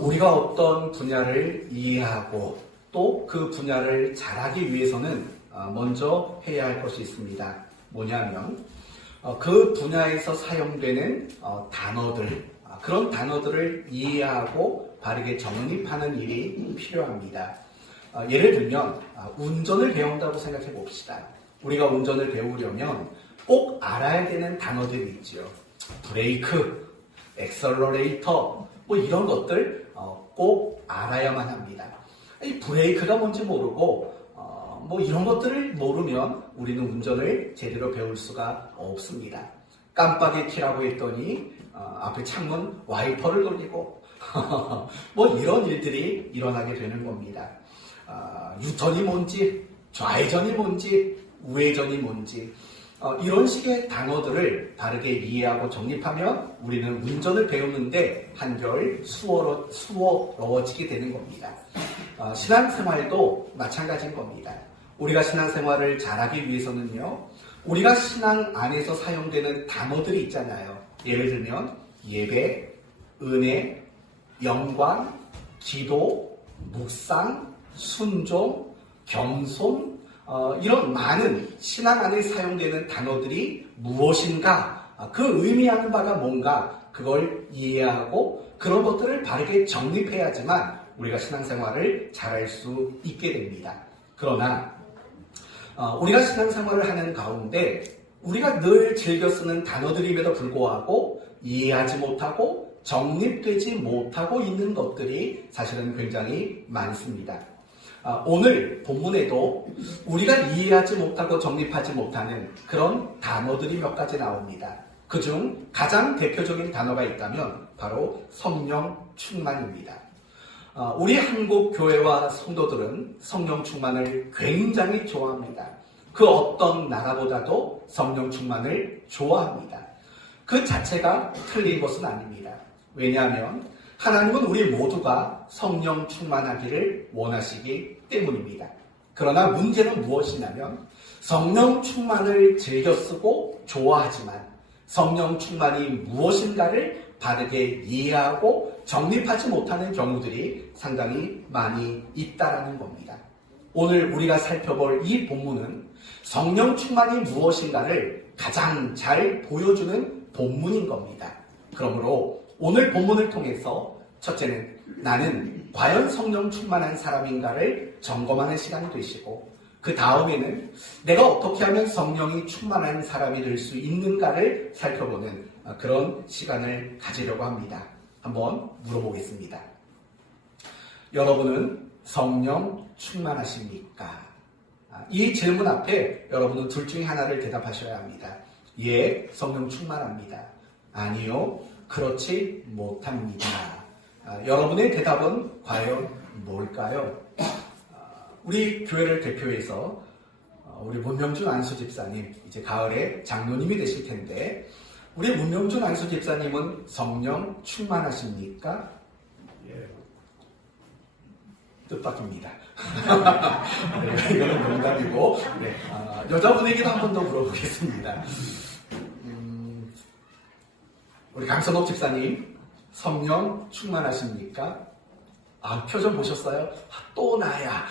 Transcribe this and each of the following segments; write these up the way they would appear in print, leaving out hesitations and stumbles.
우리가 어떤 분야를 이해하고 또 그 분야를 잘하기 위해서는 먼저 해야 할 것이 있습니다. 뭐냐면 그 분야에서 사용되는 단어들, 그런 단어들을 이해하고 바르게 정립하는 일이 필요합니다. 예를 들면 운전을 배운다고 생각해 봅시다. 우리가 운전을 배우려면 꼭 알아야 되는 단어들이 있죠. 브레이크, 엑셀러레이터, 뭐 이런 것들 꼭 알아야만 합니다. 이 브레이크가 뭔지 모르고 뭐 이런 것들을 모르면 우리는 운전을 제대로 배울 수가 없습니다. 깜빡이 켜라고 했더니 앞에 창문 와이퍼를 돌리고 뭐 이런 일들이 일어나게 되는 겁니다. 유턴이 뭔지, 좌회전이 뭔지, 우회전이 뭔지 이런 식의 단어들을 바르게 이해하고 정립하면 우리는 운전을 배우는데 한결 수월해지게 되는 겁니다. 신앙생활도 마찬가지인 겁니다. 우리가 신앙생활을 잘하기 위해서는요, 우리가 신앙 안에서 사용되는 단어들이 있잖아요. 예를 들면 예배, 은혜, 영광, 기도, 묵상, 순종, 겸손, 이런 많은 신앙 안에 사용되는 단어들이 무엇인가, 그 의미하는 바가 뭔가 그걸 이해하고 그런 것들을 바르게 정립해야지만 우리가 신앙생활을 잘할 수 있게 됩니다. 그러나 우리가 신앙생활을 하는 가운데 우리가 늘 즐겨 쓰는 단어들임에도 불구하고 이해하지 못하고 정립되지 못하고 있는 것들이 사실은 굉장히 많습니다. 오늘 본문에도 우리가 이해하지 못하고 정립하지 못하는 그런 단어들이 몇 가지 나옵니다. 그중 가장 대표적인 단어가 있다면 바로 성령 충만입니다. 우리 한국 교회와 성도들은 성령 충만을 굉장히 좋아합니다. 그 어떤 나라보다도 성령 충만을 좋아합니다. 그 자체가 틀린 것은 아닙니다. 왜냐하면 하나님은 우리 모두가 성령 충만하기를 원하시기 때문입니다. 그러나 문제는 무엇이냐면 성령 충만을 즐겨 쓰고 좋아하지만 성령 충만이 무엇인가를 바르게 이해하고 정립하지 못하는 경우들이 상당히 많이 있다라는 겁니다. 오늘 우리가 살펴볼 이 본문은 성령 충만이 무엇인가를 가장 잘 보여주는 본문인 겁니다. 그러므로 오늘 본문을 통해서 첫째는 나는 과연 성령 충만한 사람인가를 점검하는 시간이 되시고 그 다음에는 내가 어떻게 하면 성령이 충만한 사람이 될 수 있는가를 살펴보는 그런 시간을 가지려고 합니다. 한번 물어보겠습니다. 여러분은 성령 충만하십니까? 이 질문 앞에 여러분은 둘 중에 하나를 대답하셔야 합니다. 예, 성령 충만합니다. 아니요, 그렇지 못합니다. 여러분의 대답은 과연 뭘까요? 우리 교회를 대표해서 우리 문명준 안수 집사님, 이제 가을에 장로님이 되실 텐데 우리 문명준 안수 집사님은 성령 충만하십니까? 예. 뜻밖입니다. 네, 이거는 농담이고 네, 여자분에게도 한 번 더 물어보겠습니다. 우리 강선옥 집사님 성령 충만하십니까? 표정 보셨어요? 또 나야.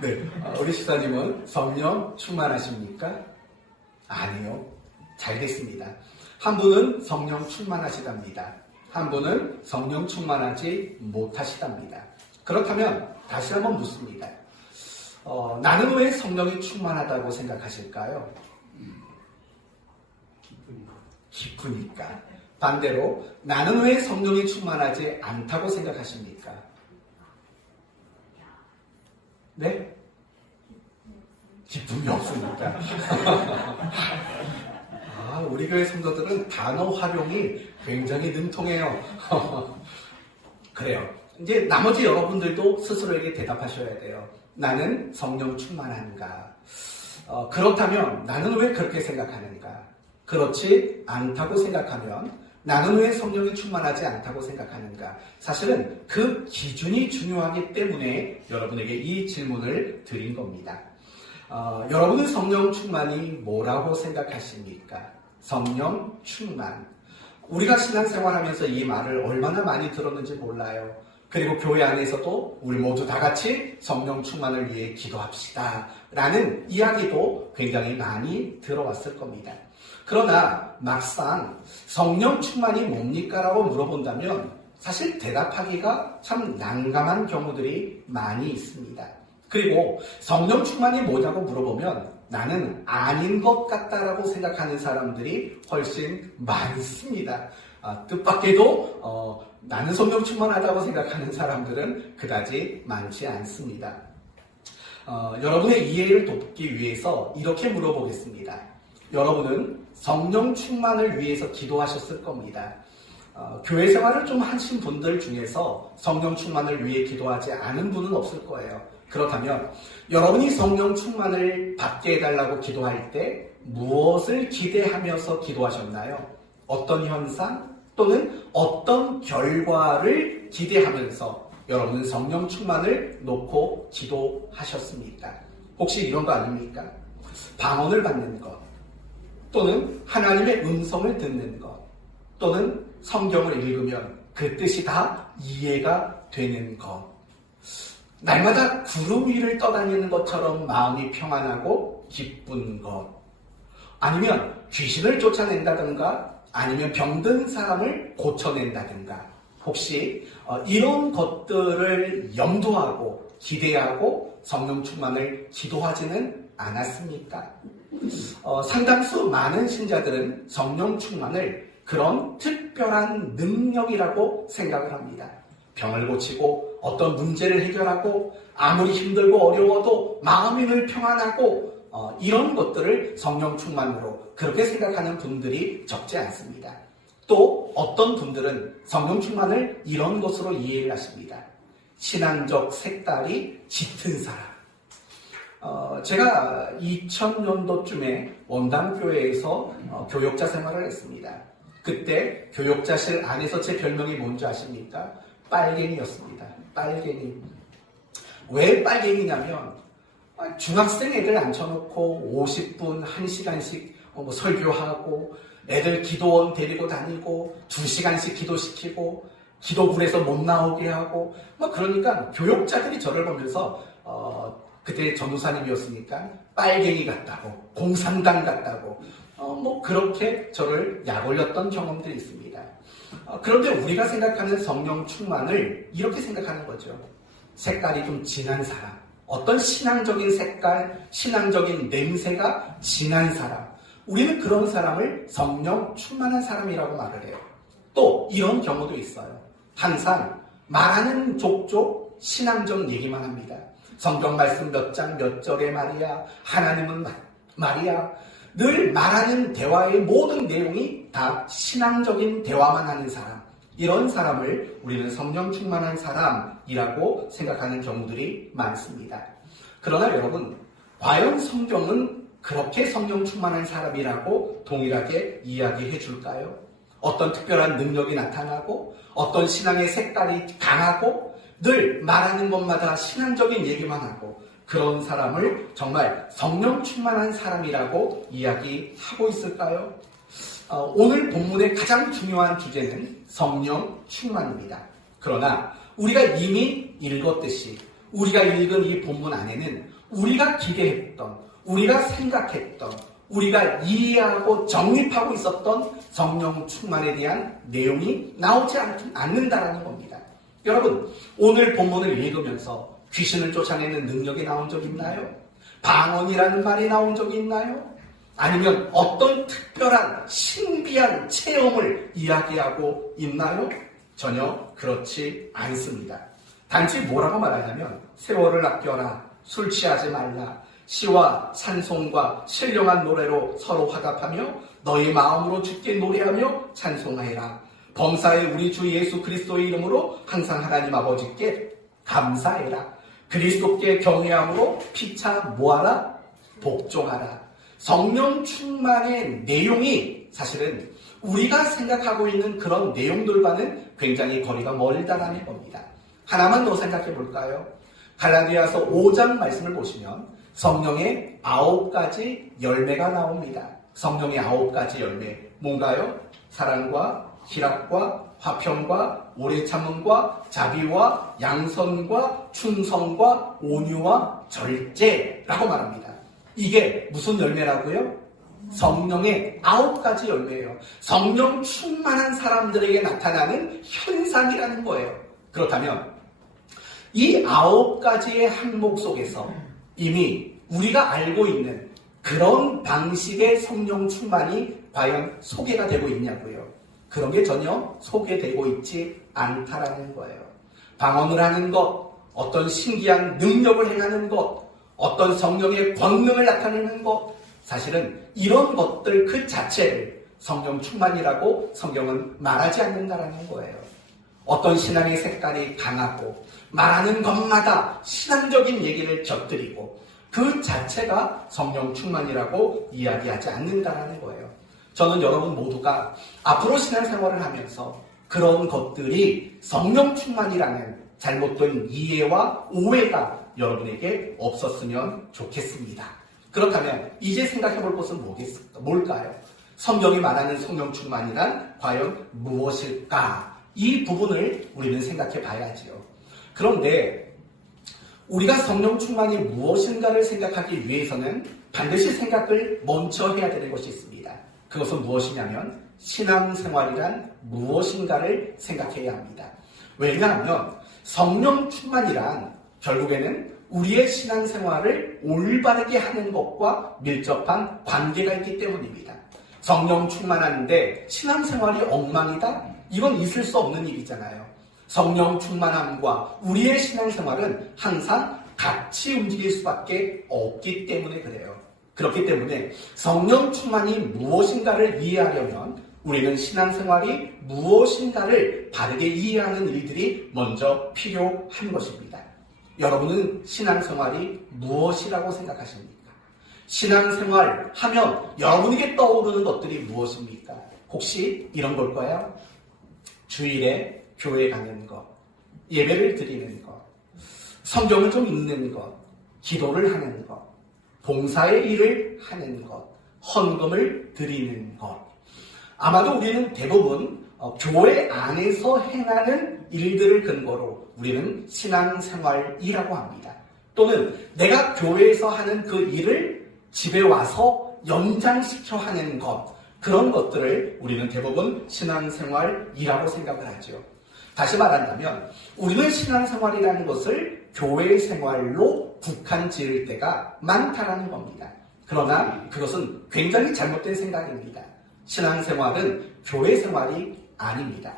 네, 우리 집사님은 성령 충만하십니까? 아니요. 잘 됐습니다. 한 분은 성령 충만하시답니다. 한 분은 성령 충만하지 못하시답니다. 그렇다면 다시 한번 묻습니다. 나는 왜 성령이 충만하다고 생각하실까요? 기쁘니까. 반대로 나는 왜 성령이 충만하지 않다고 생각하십니까? 네? 기쁨이 없으니까. 우리 교회 성도들은 단어 활용이 굉장히 능통해요. 그래요. 이제 나머지 여러분들도 스스로에게 대답하셔야 돼요. 나는 성령 충만한가? 그렇다면 나는 왜 그렇게 생각하는가? 그렇지 않다고 생각하면 나는 왜 성령이 충만하지 않다고 생각하는가? 사실은 그 기준이 중요하기 때문에 여러분에게 이 질문을 드린 겁니다. 여러분은 성령 충만이 뭐라고 생각하십니까? 성령 충만. 우리가 신앙생활하면서 이 말을 얼마나 많이 들었는지 몰라요. 그리고 교회 안에서도 우리 모두 다 같이 성령 충만을 위해 기도합시다 라는 이야기도 굉장히 많이 들어왔을 겁니다. 그러나 막상 성령 충만이 뭡니까? 라고 물어본다면 사실 대답하기가 참 난감한 경우들이 많이 있습니다. 그리고 성령 충만이 뭐냐고 물어보면 나는 아닌 것 같다라고 생각하는 사람들이 훨씬 많습니다. 뜻밖에도 나는 성령 충만하다고 생각하는 사람들은 그다지 많지 않습니다. 여러분의 이해를 돕기 위해서 이렇게 물어보겠습니다. 여러분은 성령 충만을 위해서 기도하셨을 겁니다. 교회 생활을 좀 하신 분들 중에서 성령 충만을 위해 기도하지 않은 분은 없을 거예요. 그렇다면 여러분이 성령 충만을 받게 해달라고 기도할 때 무엇을 기대하면서 기도하셨나요? 어떤 현상 또는 어떤 결과를 기대하면서 여러분은 성령 충만을 놓고 기도하셨습니까? 혹시 이런 거 아닙니까? 방언을 받는 것 또는 하나님의 음성을 듣는 것 또는 성경을 읽으면 그 뜻이 다 이해가 되는 것, 날마다 구름 위를 떠다니는 것처럼 마음이 평안하고 기쁜 것, 아니면 귀신을 쫓아낸다든가 아니면 병든 사람을 고쳐낸다든가, 혹시 이런 것들을 염두하고 기대하고 성령 충만을 기도하지는 않았습니까? 상당수 많은 신자들은 성령 충만을 그런 특별한 능력이라고 생각을 합니다. 병을 고치고 어떤 문제를 해결하고 아무리 힘들고 어려워도 마음이 늘 평안하고 이런 것들을 성령 충만으로 그렇게 생각하는 분들이 적지 않습니다. 또 어떤 분들은 성령 충만을 이런 것으로 이해를 하십니다. 신앙적 색깔이 짙은 사람. 제가 2000년도쯤에 원당교회에서 교역자 생활을 했습니다. 그때 교역자실 안에서 제 별명이 뭔지 아십니까? 빨갱이였습니다. 빨갱이. 왜 빨갱이냐면 중학생 애들 앉혀놓고 50분, 1시간씩 설교하고 애들 기도원 데리고 다니고 2시간씩 기도시키고 기도불에서 못 나오게 하고 그러니까 교역자들이 저를 보면서 그때 전도사님이었으니까 빨갱이 같다고 공산당 같다고 그렇게 저를 약올렸던 경험들이 있습니다. 그런데 우리가 생각하는 성령 충만을 이렇게 생각하는 거죠. 색깔이 좀 진한 사람, 어떤 신앙적인 색깔, 신앙적인 냄새가 진한 사람, 우리는 그런 사람을 성령 충만한 사람이라고 말을 해요. 또 이런 경우도 있어요. 항상 말하는 족족 신앙적 얘기만 합니다. 성경 말씀 몇 장 몇 절에 말이야, 하나님은 말이야. 늘 말하는 대화의 모든 내용이 다 신앙적인 대화만 하는 사람, 이런 사람을 우리는 성령 충만한 사람이라고 생각하는 경우들이 많습니다. 그러나 여러분, 과연 성경은 그렇게 성령 충만한 사람이라고 동일하게 이야기해 줄까요? 어떤 특별한 능력이 나타나고 어떤 신앙의 색깔이 강하고 늘 말하는 것마다 신앙적인 얘기만 하고 그런 사람을 정말 성령 충만한 사람이라고 이야기하고 있을까요? 오늘 본문의 가장 중요한 주제는 성령 충만입니다. 그러나 우리가 이미 읽었듯이 우리가 읽은 이 본문 안에는 우리가 기대했던, 우리가 생각했던, 우리가 이해하고 정립하고 있었던 성령 충만에 대한 내용이 나오지 않는다라는 겁니다. 여러분, 오늘 본문을 읽으면서 귀신을 쫓아내는 능력이 나온 적 있나요? 방언이라는 말이 나온 적이 있나요? 아니면 어떤 특별한 신비한 체험을 이야기하고 있나요? 전혀 그렇지 않습니다. 단지 뭐라고 말하냐면 세월을 아껴라, 술 취하지 말라, 시와 찬송과 신령한 노래로 서로 화답하며 너희 마음으로 주께 노래하며 찬송하여라. 범사에 우리 주 예수 그리스도의 이름으로 항상 하나님 아버지께 감사해라. 그리스도께 경외함으로 피차 뭐하라? 복종하라. 성령 충만의 내용이 사실은 우리가 생각하고 있는 그런 내용들과는 굉장히 거리가 멀다라는 겁니다. 하나만 더 생각해 볼까요? 갈라디아서 5장 말씀을 보시면 성령의 9가지 열매가 나옵니다. 성령의 9가지 열매 뭔가요? 사랑과 희락과 화평과 오래 참음과 자비와 양선과 충성과 온유와 절제라고 말합니다. 이게 무슨 열매라고요? 성령의 9가지 열매예요. 성령 충만한 사람들에게 나타나는 현상이라는 거예요. 그렇다면 이 9가지의 항목 속에서 이미 우리가 알고 있는 그런 방식의 성령 충만이 과연 소개가 되고 있냐고요. 그런 게 전혀 소개되고 있지 않다라는 거예요. 방언을 하는 것, 어떤 신기한 능력을 행하는 것, 어떤 성령의 권능을 나타내는 것, 사실은 이런 것들 그 자체를 성령 충만이라고 성경은 말하지 않는다라는 거예요. 어떤 신앙의 색깔이 강하고 말하는 것마다 신앙적인 얘기를 곁들이고 그 자체가 성령 충만이라고 이야기하지 않는다라는 거예요. 저는 여러분 모두가 앞으로 신앙생활을 하면서 그런 것들이 성령 충만이라는 잘못된 이해와 오해가 여러분에게 없었으면 좋겠습니다. 그렇다면 이제 생각해 볼 것은 뭘까요? 성경이 말하는 성령 충만이란 과연 무엇일까? 이 부분을 우리는 생각해 봐야지요. 그런데 우리가 성령 충만이 무엇인가를 생각하기 위해서는 반드시 생각을 먼저 해야 되는 것이 있습니다. 그것은 무엇이냐면 신앙생활이란 무엇인가를 생각해야 합니다. 왜냐하면 성령 충만이란 결국에는 우리의 신앙생활을 올바르게 하는 것과 밀접한 관계가 있기 때문입니다. 성령 충만한데 신앙생활이 엉망이다? 이건 있을 수 없는 일이잖아요. 성령 충만함과 우리의 신앙생활은 항상 같이 움직일 수밖에 없기 때문에 그래요. 그렇기 때문에 성령 충만이 무엇인가를 이해하려면 우리는 신앙생활이 무엇인가를 바르게 이해하는 일들이 먼저 필요한 것입니다. 여러분은 신앙생활이 무엇이라고 생각하십니까? 신앙생활 하면 여러분에게 떠오르는 것들이 무엇입니까? 혹시 이런 걸까요? 주일에 교회 가는 것, 예배를 드리는 것, 성경을 좀 읽는 것, 기도를 하는 것, 봉사의 일을 하는 것, 헌금을 드리는 것. 아마도 우리는 대부분 교회 안에서 행하는 일들을 근거로 우리는 신앙생활이라고 합니다. 또는 내가 교회에서 하는 그 일을 집에 와서 연장시켜 하는 것, 그런 것들을 우리는 대부분 신앙생활이라고 생각을 하죠. 다시 말한다면 우리는 신앙생활이라는 것을 교회 생활로 국한 지을 때가 많다라는 겁니다. 그러나 그것은 굉장히 잘못된 생각입니다. 신앙생활은 교회 생활이 아닙니다.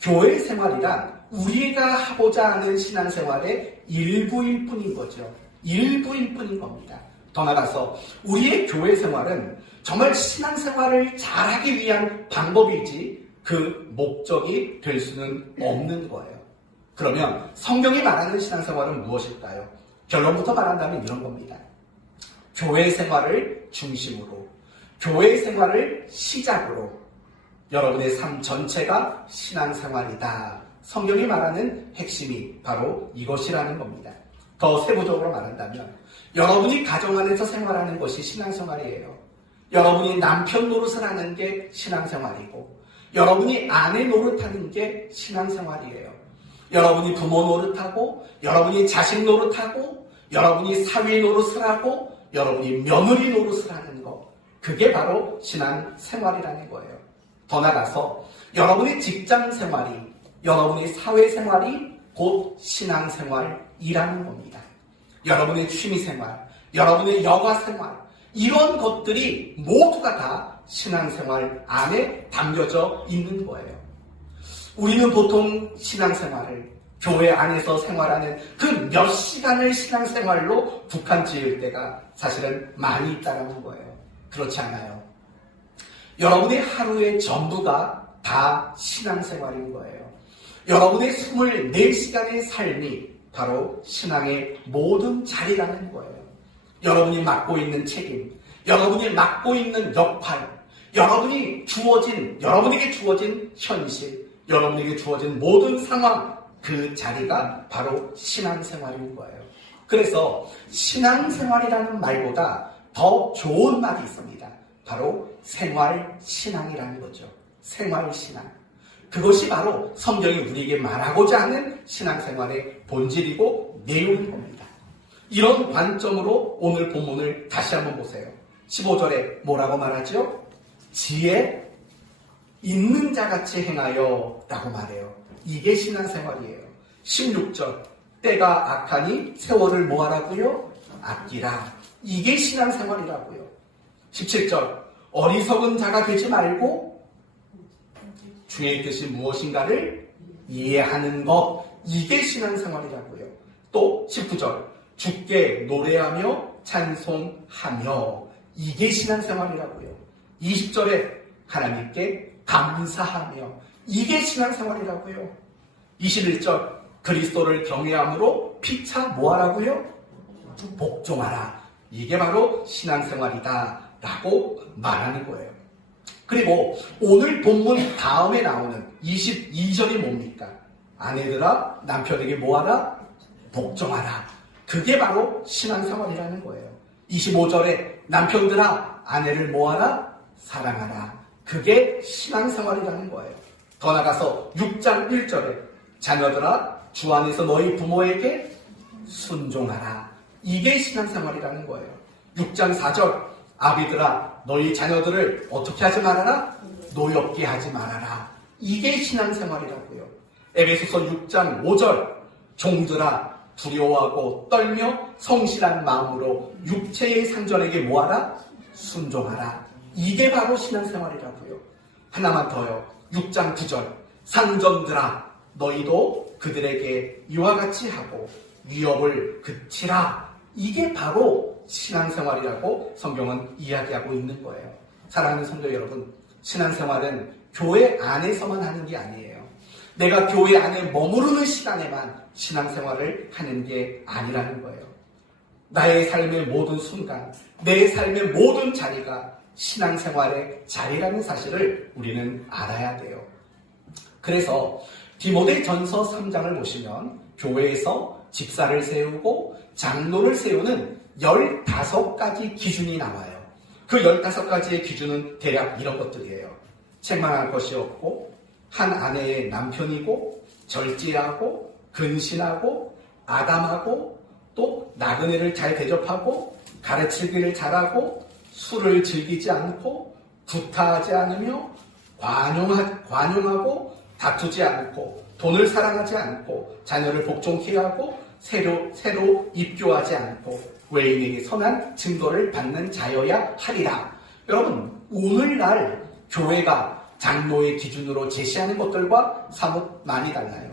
교회 생활이란 우리가 하고자 하는 신앙생활의 일부일 뿐인 거죠. 일부일 뿐인 겁니다. 더 나아가서 우리의 교회 생활은 정말 신앙생활을 잘하기 위한 방법이지 그 목적이 될 수는 없는 거예요. 그러면 성경이 말하는 신앙생활은 무엇일까요? 결론부터 말한다면 이런 겁니다. 교회 생활을 중심으로, 교회 생활을 시작으로 여러분의 삶 전체가 신앙생활이다. 성경이 말하는 핵심이 바로 이것이라는 겁니다. 더 세부적으로 말한다면 여러분이 가정 안에서 생활하는 것이 신앙생활이에요. 여러분이 남편 노릇을 하는 게 신앙생활이고 여러분이 아내 노릇하는 게 신앙생활이에요. 여러분이 부모 노릇하고 여러분이 자식 노릇하고 여러분이 사위 노릇을 하고 여러분이 며느리 노릇을 하는 것, 그게 바로 신앙생활이라는 거예요. 더 나아가서 여러분의 직장생활이, 여러분의 사회생활이 곧 신앙생활이라는 겁니다. 여러분의 취미생활, 여러분의 여가생활, 이런 것들이 모두가 다 신앙생활 안에 담겨져 있는 거예요. 우리는 보통 신앙생활을 교회 안에서 생활하는 그 몇 시간을 신앙생활로 국한 지을 때가 사실은 많이 있다는 거예요. 그렇지 않아요. 여러분의 하루의 전부가 다 신앙생활인 거예요. 여러분의 24시간의 삶이 바로 신앙의 모든 자리라는 거예요. 여러분이 맡고 있는 책임, 여러분이 맡고 있는 역할, 여러분에게 주어진 현실, 여러분에게 주어진 모든 상황, 그 자리가 바로 신앙생활인 거예요. 그래서 신앙생활이라는 말보다 더 좋은 말이 있습니다. 바로 생활신앙이라는 거죠. 생활신앙. 그것이 바로 성경이 우리에게 말하고자 하는 신앙생활의 본질이고 내용인 겁니다. 이런 관점으로 오늘 본문을 다시 한번 보세요. 15절에 뭐라고 말하죠? 지혜 있는 자같이 행하여 라고 말해요. 이게 신앙생활이에요. 16절 때가 악하니 세월을 뭐하라고요? 아끼라. 이게 신앙생활이라고요. 17절 어리석은 자가 되지 말고 주의 뜻이 무엇인가를 이해하는 것. 이게 신앙생활이라고요. 또 19절 주께 노래하며 찬송하며. 이게 신앙생활이라고요. 20절에 하나님께 감사하며. 이게 신앙생활이라고요. 21절 그리스도를 경외함으로 피차 뭐하라고요? 복종하라. 이게 바로 신앙생활이다 라고 말하는 거예요. 그리고 오늘 본문 다음에 나오는 22절이 뭡니까? 아내들아 남편에게 뭐하라? 복종하라. 그게 바로 신앙생활이라는 거예요. 25절에 남편들아 아내를 뭐하라? 사랑하라. 그게 신앙생활이라는 거예요. 더 나가서 6장 1절에 자녀들아 주 안에서 너희 부모에게 순종하라. 이게 신앙생활이라는 거예요. 6장 4절 아비들아 너희 자녀들을 어떻게 하지 말아라? 노엽게 하지 말아라. 이게 신앙생활이라고요. 에베소서 6장 5절 종들아 두려워하고 떨며 성실한 마음으로 육체의 상전에게 뭐하라? 순종하라. 이게 바로 신앙생활이라고요. 하나만 더요. 6장 9절 상전들아 너희도 그들에게 이와 같이 하고 위협을 그치라. 이게 바로 신앙생활이라고 성경은 이야기하고 있는 거예요. 사랑하는 성도 여러분, 신앙생활은 교회 안에서만 하는 게 아니에요. 내가 교회 안에 머무르는 시간에만 신앙생활을 하는 게 아니라는 거예요. 나의 삶의 모든 순간, 내 삶의 모든 자리가 신앙생활의 자리라는 사실을 우리는 알아야 돼요. 그래서 디모데전서 3장을 보시면 교회에서 집사를 세우고 장로를 세우는 15가지 기준이 나와요. 그 15가지의 기준은 대략 이런 것들이에요. 책망할 것이 없고, 한 아내의 남편이고, 절제하고, 근신하고, 아담하고, 또 나그네를 잘 대접하고, 가르치기를 잘하고, 술을 즐기지 않고, 구타하지 않으며, 관용하고, 다투지 않고, 돈을 사랑하지 않고, 자녀를 복종케 하고, 새로 입교하지 않고, 외인에게 선한 증거를 받는 자여야 하리라. 여러분, 오늘날 교회가 장로의 기준으로 제시하는 것들과 사뭇 많이 달라요.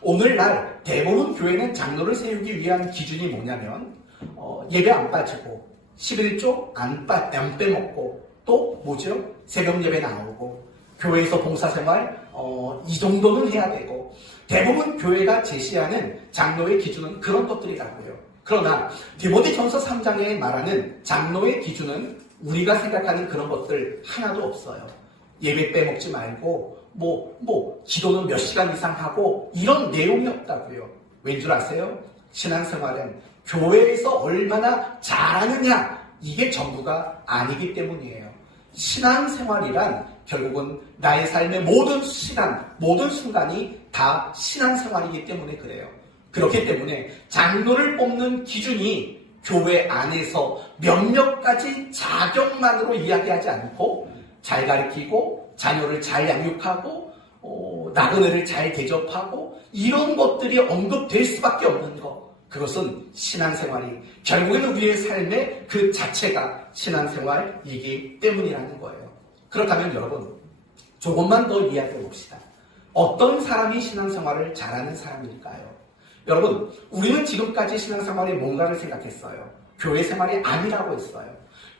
오늘날 대부분 교회는 장로를 세우기 위한 기준이 뭐냐면 예배 안 빠지고 11조 안 빼먹고 또 뭐죠? 새벽 예배 나오고 교회에서 봉사생활 이 정도는 해야 되고 대부분 교회가 제시하는 장로의 기준은 그런 것들이라고요. 그러나 디모데전서 3장에 말하는 장로의 기준은 우리가 생각하는 그런 것들 하나도 없어요. 예배 빼먹지 말고 기도는 몇 시간 이상 하고 이런 내용이 없다고요. 왠 줄 아세요? 신앙생활은 교회에서 얼마나 잘하느냐 이게 전부가 아니기 때문이에요. 신앙생활이란 결국은 나의 삶의 모든 시간, 모든 순간이 다 신앙생활이기 때문에 그래요. 그렇기 때문에 장로를 뽑는 기준이 교회 안에서 몇몇 가지 자격만으로 이야기하지 않고 잘 가르치고 자녀를 잘 양육하고 나그네를 잘 대접하고 이런 것들이 언급될 수밖에 없는 것. 그것은 신앙생활이 결국에는 우리의 삶의 그 자체가 신앙생활이기 때문이라는 거예요. 그렇다면 여러분 조금만 더 이야기해 봅시다. 어떤 사람이 신앙생활을 잘하는 사람일까요? 여러분 우리는 지금까지 신앙생활이 뭔가를 생각했어요. 교회 생활이 아니라고 했어요.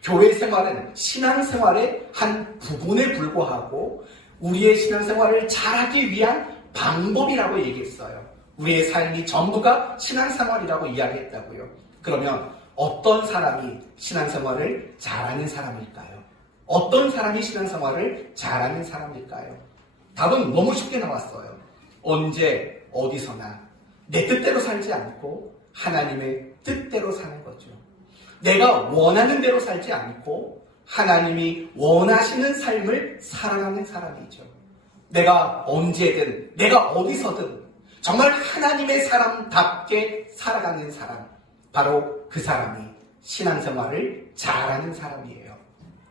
교회 생활은 신앙생활의 한 부분에 불과하고 우리의 신앙생활을 잘하기 위한 방법이라고 얘기했어요. 우리의 삶이 전부가 신앙생활이라고 이야기했다고요. 그러면 어떤 사람이 신앙생활을 잘하는 사람일까요? 어떤 사람이 신앙생활을 잘하는 사람일까요? 답은 너무 쉽게 나왔어요. 언제 어디서나 내 뜻대로 살지 않고 하나님의 뜻대로 사는 거죠. 내가 원하는 대로 살지 않고 하나님이 원하시는 삶을 살아가는 사람이죠. 내가 언제든, 내가 어디서든 정말 하나님의 사람답게 살아가는 사람, 바로 그 사람이 신앙생활을 잘하는 사람이에요.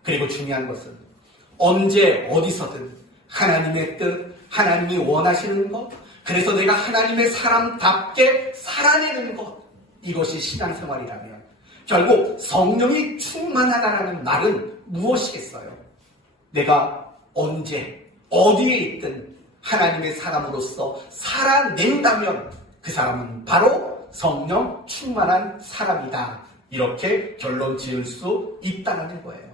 그리고 중요한 것은 언제 어디서든 하나님의 뜻, 하나님이 원하시는 것, 그래서 내가 하나님의 사람답게 살아내는 것, 이것이 신앙생활이라면 결국 성령이 충만하다라는 말은 무엇이겠어요? 내가 언제 어디에 있든 하나님의 사람으로서 살아낸다면 그 사람은 바로 성령 충만한 사람이다. 이렇게 결론 지을 수 있다는 거예요.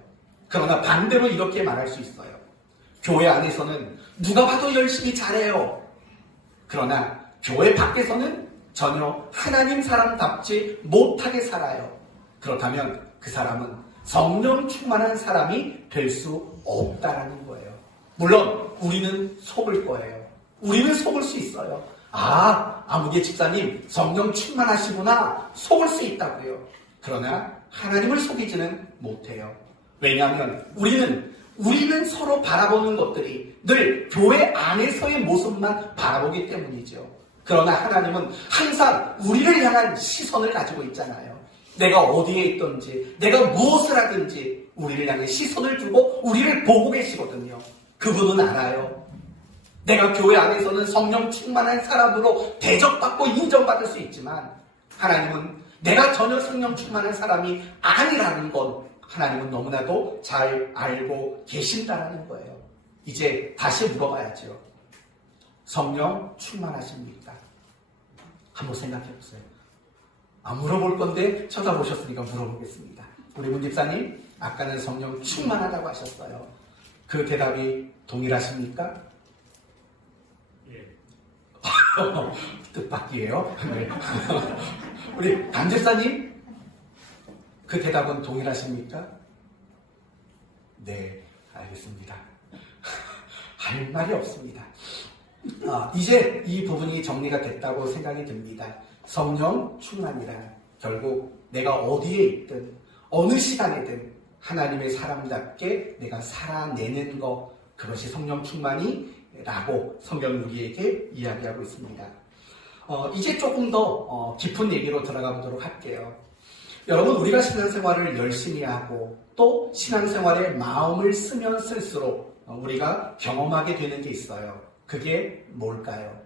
그러나 반대로 이렇게 말할 수 있어요. 교회 안에서는 누가 봐도 열심히 잘해요. 그러나 교회 밖에서는 전혀 하나님 사람답지 못하게 살아요. 그렇다면 그 사람은 성령 충만한 사람이 될 수 없다라는 거예요. 물론 우리는 속을 거예요. 우리는 속을 수 있어요. 아무개 집사님 성령 충만하시구나, 속을 수 있다고요. 그러나 하나님을 속이지는 못해요. 왜냐하면 우리는 서로 바라보는 것들이 늘 교회 안에서의 모습만 바라보기 때문이죠. 그러나 하나님은 항상 우리를 향한 시선을 가지고 있잖아요. 내가 어디에 있든지, 내가 무엇을 하든지 우리를 향해 시선을 두고 우리를 보고 계시거든요. 그분은 알아요. 내가 교회 안에서는 성령 충만한 사람으로 대접받고 인정받을 수 있지만 하나님은 내가 전혀 성령 충만한 사람이 아니라는 건 하나님은 너무나도 잘 알고 계신다는 거예요. 이제 다시 물어봐야죠. 성령 충만하십니까? 한번 생각해 보세요. 물어볼 건데 쳐다보셨으니까 물어보겠습니다. 우리 문 집사님, 아까는 성령 충만하다고 하셨어요. 그 대답이 동일하십니까? 예. 뜻밖이에요. 네. 우리 강 집사님, 그 대답은 동일하십니까? 네, 알겠습니다. 할 말이 없습니다. 이제 이 부분이 정리가 됐다고 생각이 듭니다. 성령 충만이란 결국 내가 어디에 있든 어느 시간에든 하나님의 사람답게 내가 살아내는 것, 그것이 성령 충만이라고 성경은 우리에게 이야기하고 있습니다. 이제 조금 더 깊은 얘기로 들어가 보도록 할게요. 여러분, 우리가 신앙생활을 열심히 하고 또 신앙생활에 마음을 쓰면 쓸수록 우리가 경험하게 되는 게 있어요. 그게 뭘까요?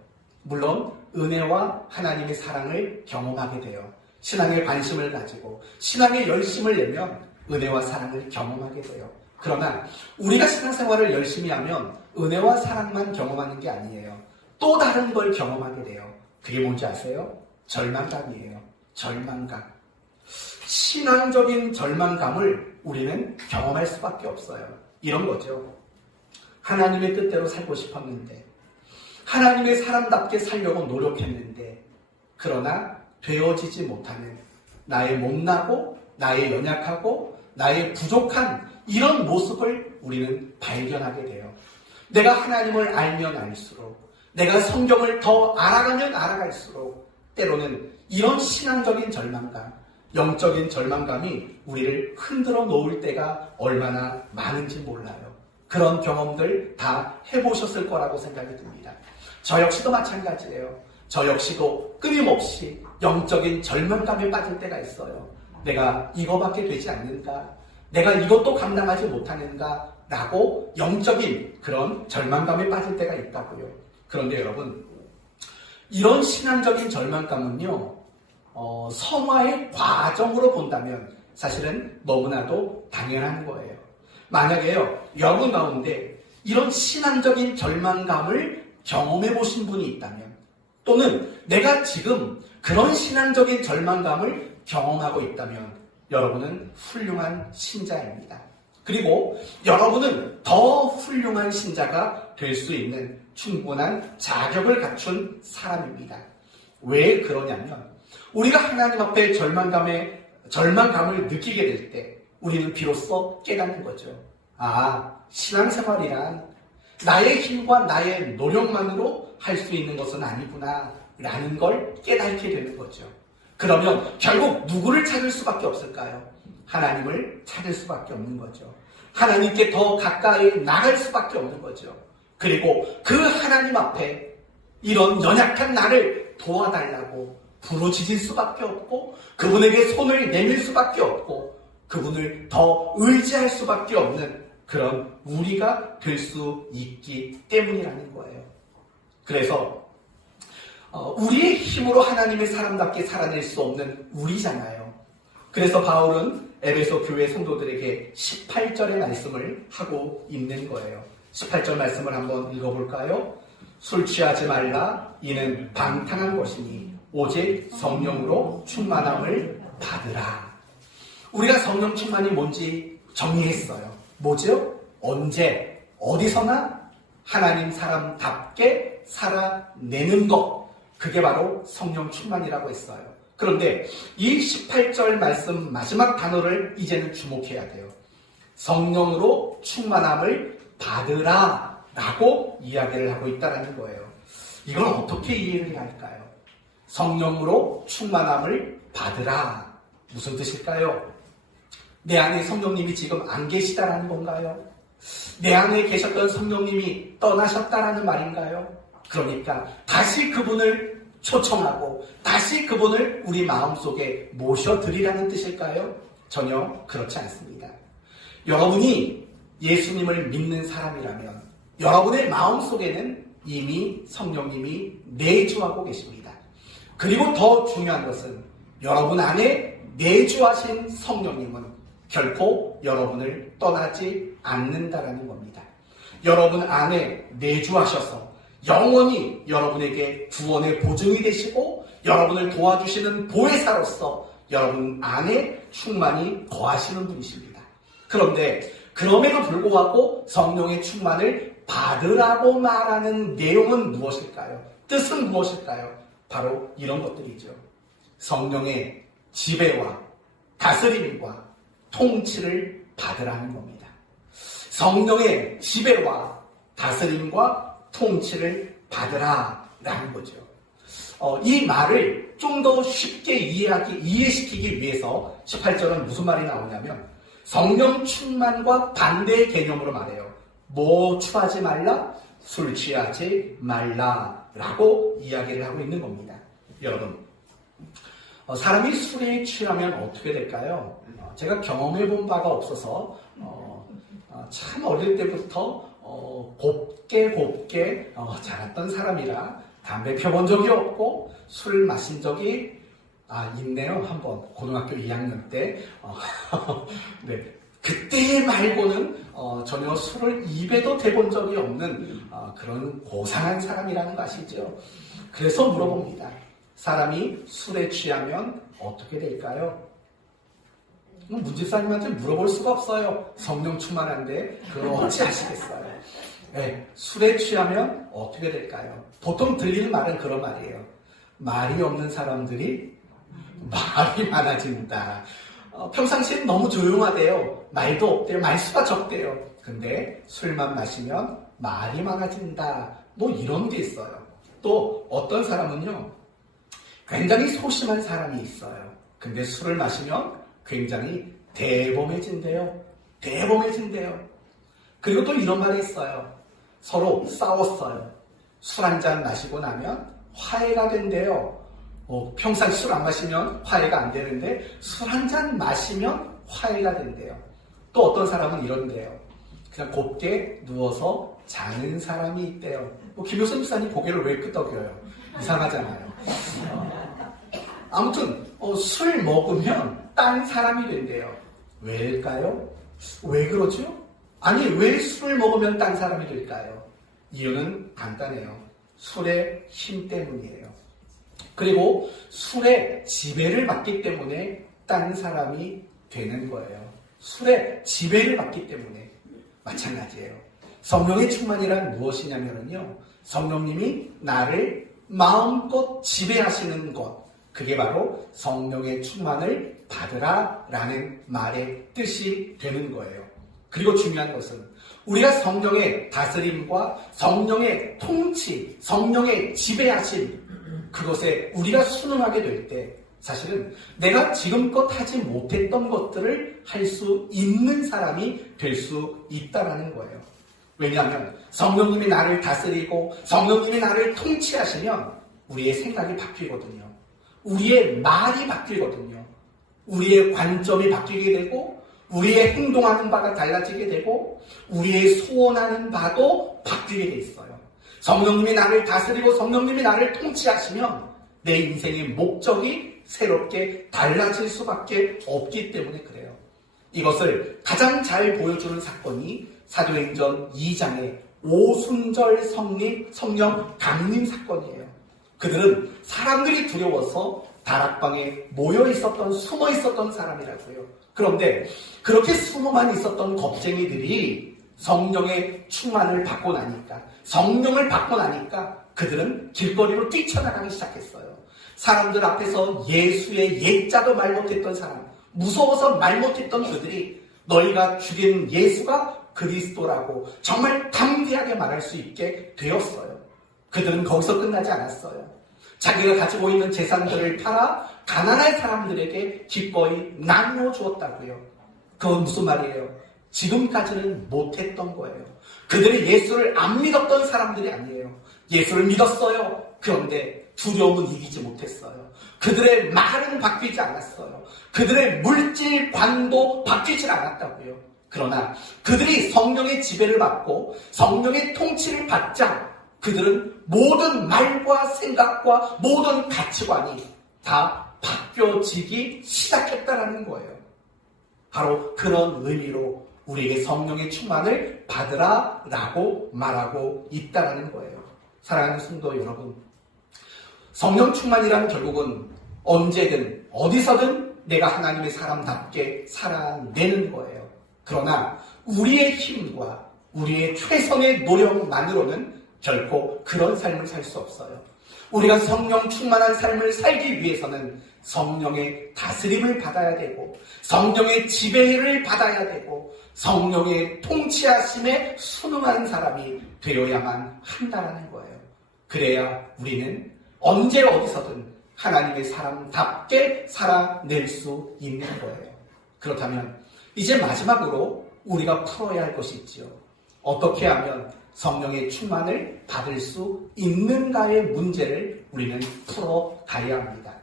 물론 은혜와 하나님의 사랑을 경험하게 돼요. 신앙에 관심을 가지고 신앙에 열심을 내면 은혜와 사랑을 경험하게 돼요. 그러나 우리가 신앙생활을 열심히 하면 은혜와 사랑만 경험하는 게 아니에요. 또 다른 걸 경험하게 돼요. 그게 뭔지 아세요? 절망감이에요. 절망감. 신앙적인 절망감을 우리는 경험할 수밖에 없어요. 이런 거죠. 하나님의 뜻대로 살고 싶었는데, 하나님의 사람답게 살려고 노력했는데, 그러나 되어지지 못하는 나의 못나고 나의 연약하고 나의 부족한 이런 모습을 우리는 발견하게 돼요. 내가 하나님을 알면 알수록, 내가 성경을 더 알아가면 알아갈수록 때로는 이런 신앙적인 절망감, 영적인 절망감이 우리를 흔들어 놓을 때가 얼마나 많은지 몰라요. 그런 경험들 다 해보셨을 거라고 생각이 듭니다. 저 역시도 마찬가지예요. 저 역시도 끊임없이 영적인 절망감에 빠질 때가 있어요. 내가 이거밖에 되지 않는가? 내가 이것도 감당하지 못하는가? 라고 영적인 그런 절망감에 빠질 때가 있다고요. 그런데 여러분, 이런 신앙적인 절망감은요, 성화의 과정으로 본다면 사실은 너무나도 당연한 거예요. 만약에요, 여러분 가운데 이런 신앙적인 절망감을 경험해 보신 분이 있다면, 또는 내가 지금 그런 신앙적인 절망감을 경험하고 있다면 여러분은 훌륭한 신자입니다. 그리고 여러분은 더 훌륭한 신자가 될 수 있는 충분한 자격을 갖춘 사람입니다. 왜 그러냐면 우리가 하나님 앞에 절망감을 느끼게 될 때 우리는 비로소 깨닫는 거죠. 신앙생활이란 나의 힘과 나의 노력만으로 할 수 있는 것은 아니구나 라는 걸 깨닫게 되는 거죠. 그러면 결국 누구를 찾을 수밖에 없을까요? 하나님을 찾을 수밖에 없는 거죠. 하나님께 더 가까이 나갈 수밖에 없는 거죠. 그리고 그 하나님 앞에 이런 연약한 나를 도와달라고 부르짖을 수밖에 없고 그분에게 손을 내밀 수밖에 없고 그분을 더 의지할 수밖에 없는 그런 우리가 될 수 있기 때문이라는 거예요. 그래서 우리의 힘으로 하나님의 사람답게 살아낼 수 없는 우리잖아요. 그래서 바울은 에베소 교회 성도들에게 18절의 말씀을 하고 있는 거예요. 18절 말씀을 한번 읽어볼까요? 술 취하지 말라. 이는 방탕한 것이니 오직 성령으로 충만함을 받으라. 우리가 성령 충만이 뭔지 정리했어요. 뭐죠? 언제, 어디서나 하나님 사람답게 살아내는 것. 그게 바로 성령 충만이라고 했어요. 그런데 이 18절 말씀 마지막 단어를 이제는 주목해야 돼요. 성령으로 충만함을 받으라 라고 이야기를 하고 있다는 거예요. 이걸 어떻게 이해를 해야 할까요? 성령으로 충만함을 받으라. 무슨 뜻일까요? 내 안에 성령님이 지금 안 계시다라는 건가요? 내 안에 계셨던 성령님이 떠나셨다라는 말인가요? 그러니까 다시 그분을 초청하고 다시 그분을 우리 마음속에 모셔드리라는 뜻일까요? 전혀 그렇지 않습니다. 여러분이 예수님을 믿는 사람이라면 여러분의 마음속에는 이미 성령님이 내주하고 계십니다. 그리고 더 중요한 것은 여러분 안에 내주하신 성령님은 결코 여러분을 떠나지 않는다라는 겁니다. 여러분 안에 내주하셔서 영원히 여러분에게 구원의 보증이 되시고 여러분을 도와주시는 보혜사로서 여러분 안에 충만히 거하시는 분이십니다. 그런데 그럼에도 불구하고 성령의 충만을 받으라고 말하는 내용은 무엇일까요? 뜻은 무엇일까요? 바로 이런 것들이죠. 성령의 지배와 다스림과 통치를 받으라는 겁니다. 성령의 지배와 다스림과 통치를 받으라라는 거죠. 이 말을 좀 더 쉽게 이해시키기 위해서 18절은 무슨 말이 나오냐면 성령 충만과 반대의 개념으로 말해요. 뭐 취하지 말라? 술 취하지 말라라고 이야기를 하고 있는 겁니다. 여러분, 사람이 술에 취하면 어떻게 될까요? 제가 경험해 본 바가 없어서 참 어릴 때부터 곱게 자랐던 사람이라 담배 펴본 적이 없고 술 마신 적이 있네요. 한번 고등학교 2학년 때 네, 그때 말고는 전혀 술을 입에도 대본 적이 없는 그런 고상한 사람이라는 거 아시죠? 그래서 물어봅니다. 사람이 술에 취하면 어떻게 될까요? 문집사님한테 물어볼 수가 없어요. 성령 충만한데 그걸 어찌 아시겠어요? 네, 술에 취하면 어떻게 될까요? 보통 들리는 말은 그런 말이에요. 말이 없는 사람들이 말이 많아진다. 평상시엔 너무 조용하대요. 말도 없대요. 말수가 적대요. 근데 술만 마시면 말이 많아진다. 뭐 이런 게 있어요. 또 어떤 사람은요. 굉장히 소심한 사람이 있어요. 근데 술을 마시면 굉장히 대범해진대요. 그리고 또 이런 말이 있어요. 서로 싸웠어요. 술 한잔 마시고 나면 화해가 된대요. 평상 술 안 마시면 화해가 안 되는데 술 한잔 마시면 화해가 된대요. 또 어떤 사람은 이런데요. 그냥 곱게 누워서 자는 사람이 있대요. 김효선 목사님 고개를 왜 끄덕여요? 이상하잖아요. 아무튼 술 먹으면 딴 사람이 된대요. 왜일까요? 왜 그러죠? 아니 왜 술을 먹으면 딴 사람이 될까요? 이유는 간단해요. 술의 힘 때문이에요. 그리고 술의 지배를 받기 때문에 딴 사람이 되는 거예요. 술의 지배를 받기 때문에 마찬가지예요. 성령의 충만이란 무엇이냐면요. 성령님이 나를 마음껏 지배하시는 것. 그게 바로 성령의 충만을 받으라라는 말의 뜻이 되는 거예요. 그리고 중요한 것은 우리가 성령의 다스림과 성령의 통치, 성령의 지배하심 그것에 우리가 순응하게 될 때 사실은 내가 지금껏 하지 못했던 것들을 할 수 있는 사람이 될 수 있다라는 거예요. 왜냐하면 성령님이 나를 다스리고 성령님이 나를 통치하시면 우리의 생각이 바뀌거든요. 우리의 말이 바뀌거든요. 우리의 관점이 바뀌게 되고 우리의 행동하는 바가 달라지게 되고 우리의 소원하는 바도 바뀌게 돼 있어요. 성령님이 나를 다스리고 성령님이 나를 통치하시면 내 인생의 목적이 새롭게 달라질 수밖에 없기 때문에 그래요. 이것을 가장 잘 보여주는 사건이 사도행전 2장의 오순절 성령 강림 사건이에요. 그들은 사람들이 두려워서 다락방에 모여 있었던, 숨어 있었던 사람이라고요. 그런데 그렇게 숨어만 있었던 겁쟁이들이 성령의 충만을 받고 나니까, 성령을 받고 나니까 그들은 길거리로 뛰쳐나가기 시작했어요. 사람들 앞에서 예수의 옛자도 말 못했던 사람, 무서워서 말 못했던 그들이 너희가 죽인 예수가 그리스도라고 정말 담대하게 말할 수 있게 되었어요. 그들은 거기서 끝나지 않았어요. 자기가 가지고 있는 재산들을 팔아 가난한 사람들에게 기꺼이 나누어 주었다고요. 그건 무슨 말이에요? 지금까지는 못했던 거예요. 그들이 예수를 안 믿었던 사람들이 아니에요. 예수를 믿었어요. 그런데 두려움은 이기지 못했어요. 그들의 말은 바뀌지 않았어요. 그들의 물질관도 바뀌지 않았다고요. 그러나 그들이 성령의 지배를 받고 성령의 통치를 받자 그들은 모든 말과 생각과 모든 가치관이 다 바뀌어지기 시작했다는 거예요. 바로 그런 의미로 우리에게 성령의 충만을 받으라라고 말하고 있다는 거예요. 사랑하는 성도 여러분, 성령 충만이란 결국은 언제든 어디서든 내가 하나님의 사람답게 살아내는 거예요. 그러나 우리의 힘과 우리의 최선의 노력만으로는 결코 그런 삶을 살 수 없어요. 우리가 성령 충만한 삶을 살기 위해서는 성령의 다스림을 받아야 되고 성령의 지배를 받아야 되고 성령의 통치하심에 순응하는 사람이 되어야만 한다는 거예요. 그래야 우리는 언제 어디서든 하나님의 사람답게 살아낼 수 있는 거예요. 그렇다면 이제 마지막으로 우리가 풀어야 할 것이 있지요. 어떻게 하면 성령의 충만을 받을 수 있는가의 문제를 우리는 풀어가야 합니다.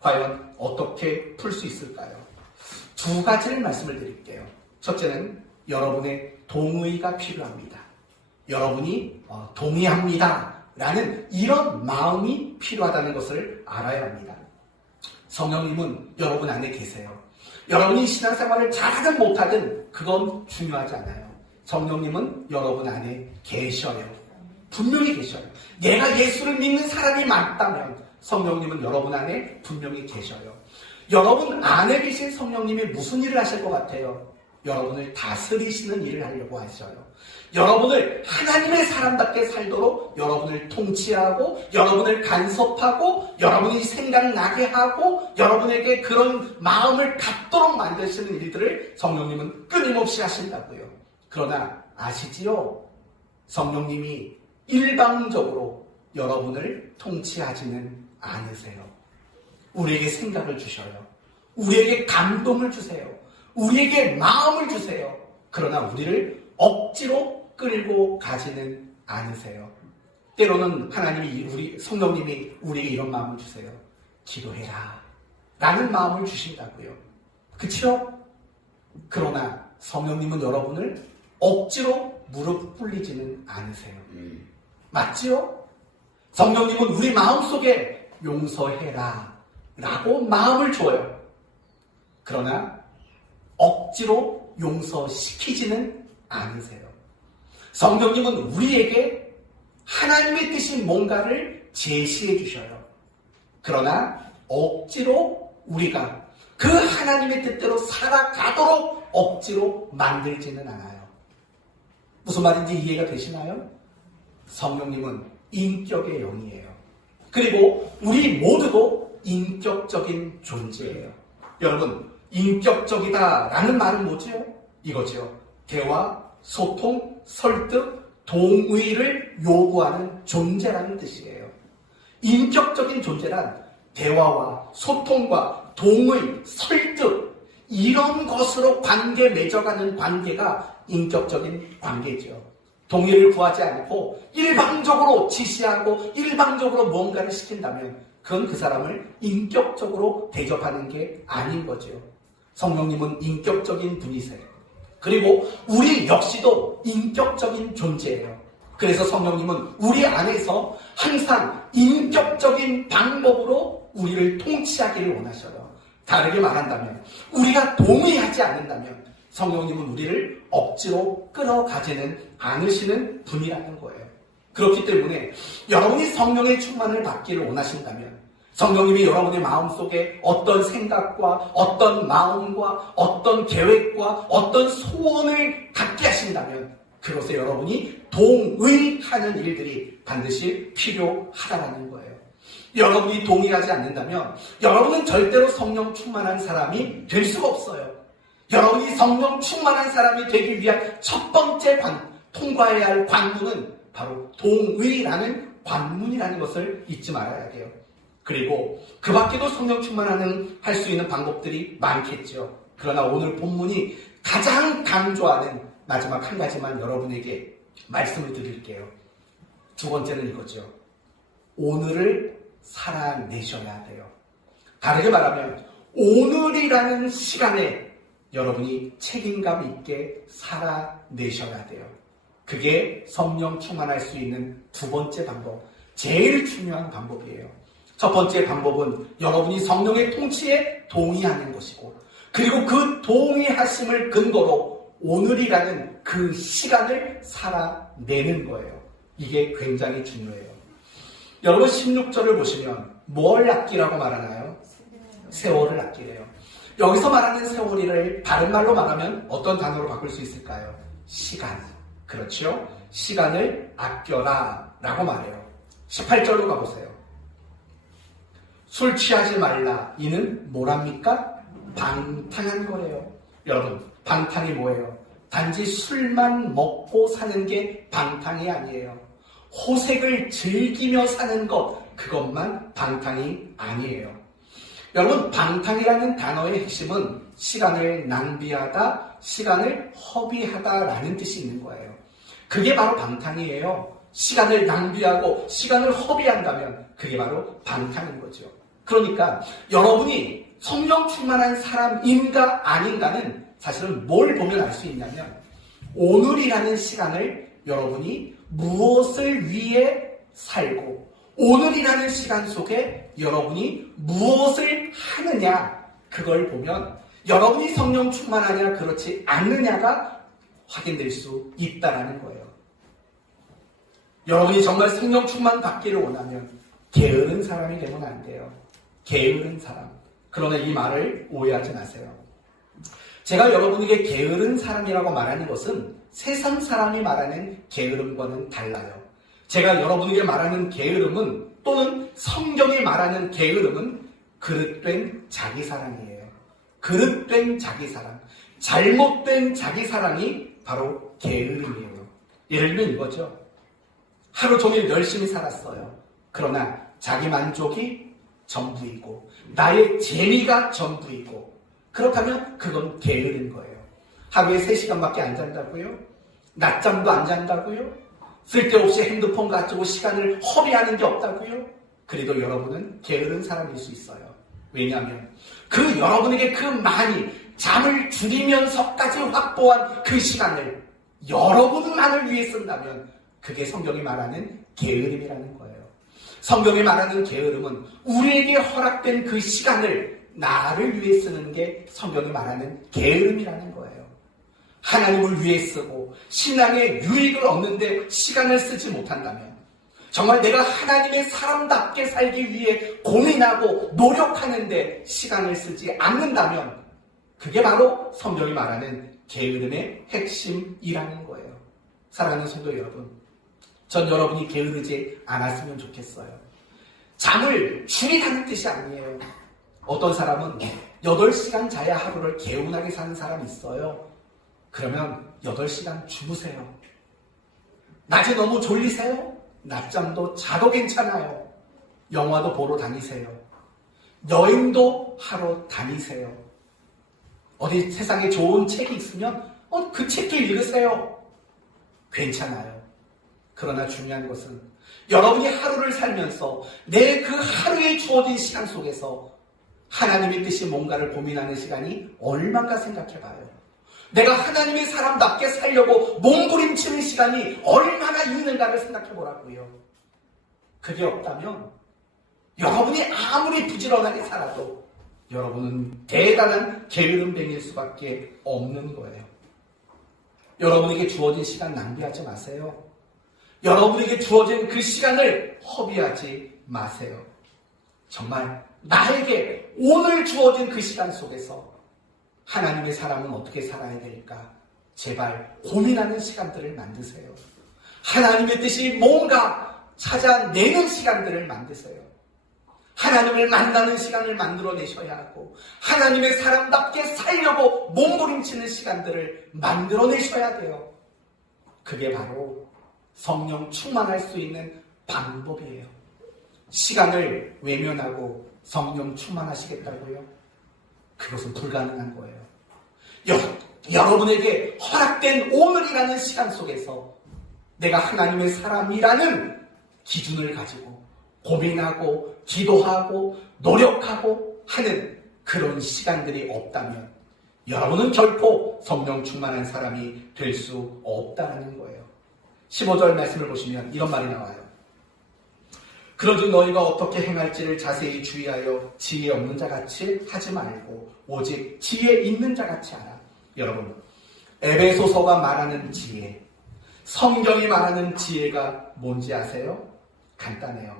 과연 어떻게 풀 수 있을까요? 두 가지를 말씀을 드릴게요. 첫째는 여러분의 동의가 필요합니다. 여러분이 동의합니다 라는 이런 마음이 필요하다는 것을 알아야 합니다. 성령님은 여러분 안에 계세요. 여러분이 신앙생활을 잘하든 못하든 그건 중요하지 않아요. 성령님은 여러분 안에 계셔요. 분명히 계셔요. 내가 예수를 믿는 사람이 맞다면 성령님은 여러분 안에 분명히 계셔요. 여러분 안에 계신 성령님이 무슨 일을 하실 것 같아요? 여러분을 다스리시는 일을 하려고 하셔요. 여러분을 하나님의 사람답게 살도록 여러분을 통치하고 여러분을 간섭하고 여러분이 생각나게 하고 여러분에게 그런 마음을 갖도록 만드시는 일들을 성령님은 끊임없이 하신다고요. 그러나 아시지요? 성령님이 일방적으로 여러분을 통치하지는 않으세요. 우리에게 생각을 주셔요. 우리에게 감동을 주세요. 우리에게 마음을 주세요. 그러나 우리를 억지로 끌고 가지는 않으세요. 때로는 성령님이 우리에게 이런 마음을 주세요. 기도해라 라는 마음을 주신다고요. 그치요? 그러나 성령님은 여러분을 억지로 무릎 꿇리지는 않으세요. 맞지요? 성령님은 우리 마음속에 용서해라 라고 마음을 줘요. 그러나 억지로 용서시키지는 않으세요. 성령님은 우리에게 하나님의 뜻이 뭔가를 제시해 주셔요. 그러나 억지로 우리가 그 하나님의 뜻대로 살아가도록 억지로 만들지는 않아요. 무슨 말인지 이해가 되시나요? 성령님은 인격의 영이에요. 그리고 우리 모두도 인격적인 존재예요. 여러분, 인격적이다라는 말은 뭐지요? 이거죠. 대화, 소통, 설득, 동의를 요구하는 존재라는 뜻이에요. 인격적인 존재란 대화와 소통과 동의, 설득 이런 것으로 관계 맺어가는 관계가 인격적인 관계죠. 동의를 구하지 않고 일방적으로 지시하고 일방적으로 뭔가를 시킨다면 그건 그 사람을 인격적으로 대접하는 게 아닌 거죠. 성령님은 인격적인 분이세요. 그리고 우리 역시도 인격적인 존재예요. 그래서 성령님은 우리 안에서 항상 인격적인 방법으로 우리를 통치하기를 원하셔요. 다르게 말한다면 우리가 동의하지 않는다면 성령님은 우리를 억지로 끌어가지는 않으시는 분이라는 거예요. 그렇기 때문에 여러분이 성령의 충만을 받기를 원하신다면 성령님이 여러분의 마음속에 어떤 생각과 어떤 마음과 어떤 계획과 어떤 소원을 갖게 하신다면 그것에 여러분이 동의하는 일들이 반드시 필요하다는 거예요. 여러분이 동의하지 않는다면 여러분은 절대로 성령 충만한 사람이 될 수가 없어요. 여러분이 성령 충만한 사람이 되기 위한 첫 번째 통과해야 할 관문은 바로 동의라는 관문이라는 것을 잊지 말아야 돼요. 그리고 그 밖에도 성령 충만하는 할 수 있는 방법들이 많겠죠. 그러나 오늘 본문이 가장 강조하는 마지막 한 가지만 여러분에게 말씀을 드릴게요. 두 번째는 이거죠. 오늘을 살아내셔야 돼요. 다르게 말하면 오늘이라는 시간에 여러분이 책임감 있게 살아내셔야 돼요. 그게 성령 충만할 수 있는 두 번째 방법, 제일 중요한 방법이에요. 첫 번째 방법은 여러분이 성령의 통치에 동의하는 것이고 그리고 그 동의하심을 근거로 오늘이라는 그 시간을 살아내는 거예요. 이게 굉장히 중요해요. 여러분 16절을 보시면 뭘 아끼라고 말하나요? 세월을 아끼래요. 여기서 말하는 세월을 다른 말로 말하면 어떤 단어로 바꿀 수 있을까요? 시간. 그렇죠? 시간을 아껴라 라고 말해요. 18절로 가보세요. 술 취하지 말라. 이는 뭐랍니까? 방탕한 거래요. 여러분, 방탕이 뭐예요? 단지 술만 먹고 사는 게 방탕이 아니에요. 호색을 즐기며 사는 것, 그것만 방탕이 아니에요. 여러분, 방탕이라는 단어의 핵심은 시간을 낭비하다, 시간을 허비하다라는 뜻이 있는 거예요. 그게 바로 방탕이에요. 시간을 낭비하고 시간을 허비한다면 그게 바로 방탕인 거죠. 그러니까 여러분이 성령 충만한 사람인가 아닌가는 사실은 뭘 보면 알 수 있냐면 오늘이라는 시간을 여러분이 무엇을 위해 살고 오늘이라는 시간 속에 여러분이 무엇을 하느냐 그걸 보면 여러분이 성령 충만하냐 그렇지 않느냐가 확인될 수 있다는 거예요. 여러분이 정말 성령 충만 받기를 원하면 게으른 사람이 되면 안 돼요. 게으른 사람. 그러나 이 말을 오해하지 마세요. 제가 여러분에게 게으른 사람이라고 말하는 것은 세상 사람이 말하는 게으름과는 달라요. 제가 여러분에게 말하는 게으름은 또는 성경이 말하는 게으름은 그릇된 자기 사랑이에요. 그릇된 자기 사랑. 잘못된 자기 사랑이 바로 게으름이에요. 예를 들면 이거죠. 하루 종일 열심히 살았어요. 그러나 자기 만족이 전부이고 나의 재미가 전부이고 그렇다면 그건 게으른 거예요. 하루에 3시간밖에 안 잔다고요? 낮잠도 안 잔다고요? 쓸데없이 핸드폰 가지고 시간을 허비하는 게 없다고요? 그래도 여러분은 게으른 사람일 수 있어요. 왜냐하면 그 여러분에게 그 많이 잠을 줄이면서까지 확보한 그 시간을 여러분만을 위해 쓴다면 그게 성경이 말하는 게으름이라는 거예요. 성경이 말하는 게으름은 우리에게 허락된 그 시간을 나를 위해 쓰는 게 성경이 말하는 게으름이라는 거예요. 하나님을 위해 쓰고 신앙의 유익을 얻는데 시간을 쓰지 못한다면 정말 내가 하나님의 사람답게 살기 위해 고민하고 노력하는데 시간을 쓰지 않는다면 그게 바로 성경이 말하는 게으름의 핵심이라는 거예요. 사랑하는 성도 여러분, 전 여러분이 게으르지 않았으면 좋겠어요. 잠을 줄이라는 뜻이 아니에요. 어떤 사람은 8시간 자야 하루를 개운하게 사는 사람이 있어요. 그러면 8시간 주무세요. 낮에 너무 졸리세요? 낮잠도 자도 괜찮아요. 영화도 보러 다니세요. 여행도 하러 다니세요. 어디 세상에 좋은 책이 있으면 그 책도 읽으세요. 괜찮아요. 그러나 중요한 것은 여러분이 하루를 살면서 내 그 하루에 주어진 시간 속에서 하나님의 뜻이 뭔가를 고민하는 시간이 얼마인가 생각해봐요. 내가 하나님의 사람답게 살려고 몸부림치는 시간이 얼마나 있는가를 생각해보라고요. 그게 없다면 여러분이 아무리 부지런하게 살아도 여러분은 대단한 게으름뱅이일 수밖에 없는 거예요. 여러분에게 주어진 시간 낭비하지 마세요. 여러분에게 주어진 그 시간을 허비하지 마세요. 정말 나에게 오늘 주어진 그 시간 속에서 하나님의 사람은 어떻게 살아야 될까? 제발 고민하는 시간들을 만드세요. 하나님의 뜻이 뭔가 찾아내는 시간들을 만드세요. 하나님을 만나는 시간을 만들어내셔야 하고 하나님의 사람답게 살려고 몸부림치는 시간들을 만들어내셔야 돼요. 그게 바로 성령 충만할 수 있는 방법이에요. 시간을 외면하고 성령 충만하시겠다고요? 그것은 불가능한 거예요. 여러분에게 허락된 오늘이라는 시간 속에서 내가 하나님의 사람이라는 기준을 가지고 고민하고 기도하고 노력하고 하는 그런 시간들이 없다면 여러분은 결코 성령 충만한 사람이 될 수 없다는 거예요. 15절 말씀을 보시면 이런 말이 나와요. 그러즉 너희가 어떻게 행할지를 자세히 주의하여 지혜 없는 자같이 하지 말고 오직 지혜 있는 자같이 하라. 여러분, 에베소서가 말하는 지혜, 성경이 말하는 지혜가 뭔지 아세요? 간단해요.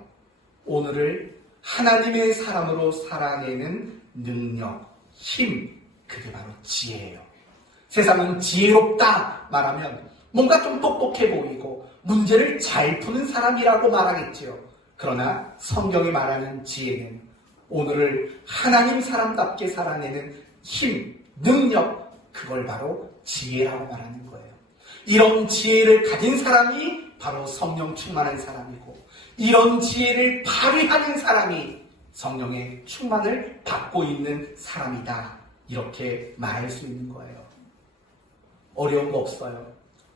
오늘을 하나님의 사람으로 살아내는 능력, 힘, 그게 바로 지혜예요. 세상은 지혜롭다 말하면 뭔가 좀 똑똑해 보이고 문제를 잘 푸는 사람이라고 말하겠지요. 그러나 성경이 말하는 지혜는 오늘을 하나님 사람답게 살아내는 힘, 능력, 그걸 바로 지혜라고 말하는 거예요. 이런 지혜를 가진 사람이 바로 성령 충만한 사람이고 이런 지혜를 발휘하는 사람이 성령의 충만을 받고 있는 사람이다. 이렇게 말할 수 있는 거예요. 어려운 거 없어요.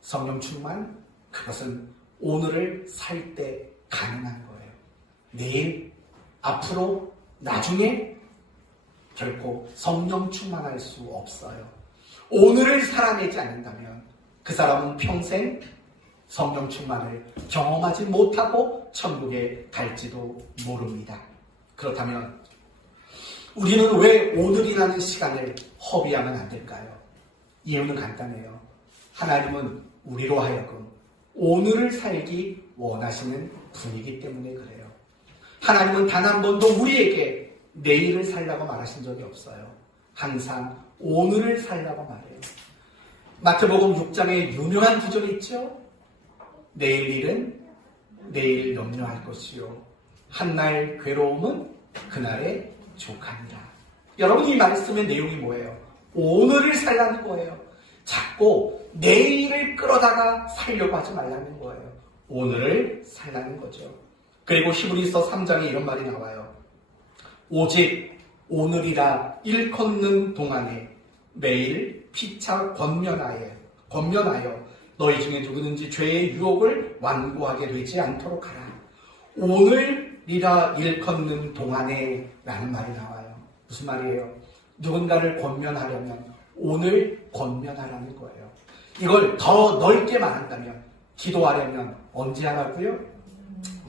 성령 충만, 그것은 오늘을 살 때 가능한 거예요. 내일, 앞으로, 나중에 결코 성령 충만할 수 없어요. 오늘을 살아내지 않는다면 그 사람은 평생 성령 충만을 경험하지 못하고 천국에 갈지도 모릅니다. 그렇다면 우리는 왜 오늘이라는 시간을 허비하면 안 될까요? 이유는 간단해요. 하나님은 우리로 하여금 오늘을 살기 원하시는 분이기 때문에 그래요. 하나님은 단 한 번도 우리에게 내일을 살라고 말하신 적이 없어요. 항상 오늘을 살라고 말해요. 마태복음 6장에 유명한 구절이 있죠. 내일 일은 내일 염려할 것이요 한날 괴로움은 그날에 족하니라. 여러분, 이 말씀의 내용이 뭐예요? 오늘을 살라는 거예요. 자꾸 내일을 끌어다가 살려고 하지 말라는 거예요. 오늘을 살라는 거죠. 그리고 히브리서 3장에 이런 말이 나와요. 오직 오늘이라 일컫는 동안에 매일 피차 권면하여 너희 중에 누구든지 죄의 유혹을 완고하게 되지 않도록 하라. 오늘이라 일컫는 동안에 라는 말이 나와요. 무슨 말이에요? 누군가를 권면하려면 오늘 권면하라는 거예요. 이걸 더 넓게 말한다면 기도하려면 언제 하라고요?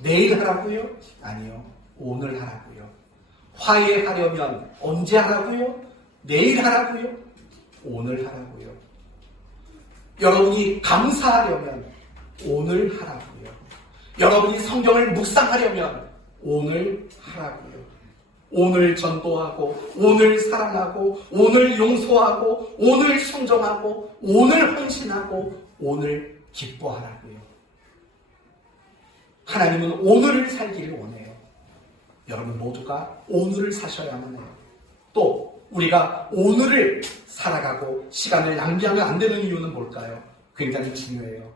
내일 하라고요? 아니요. 오늘 하라고요. 화해하려면 언제 하라고요? 내일 하라고요? 오늘 하라고요. 여러분이 감사하려면 오늘 하라고요. 여러분이 성경을 묵상하려면 오늘 하라고요. 오늘 전도하고 오늘 사랑하고 오늘 용서하고 오늘 순종하고 오늘 헌신하고 오늘 기뻐하라고요. 하나님은 오늘을 살기를 원해요. 여러분 모두가 오늘을 사셔야만 해요. 또 우리가 오늘을 살아가고 시간을 낭비하면 안 되는 이유는 뭘까요? 굉장히 중요해요.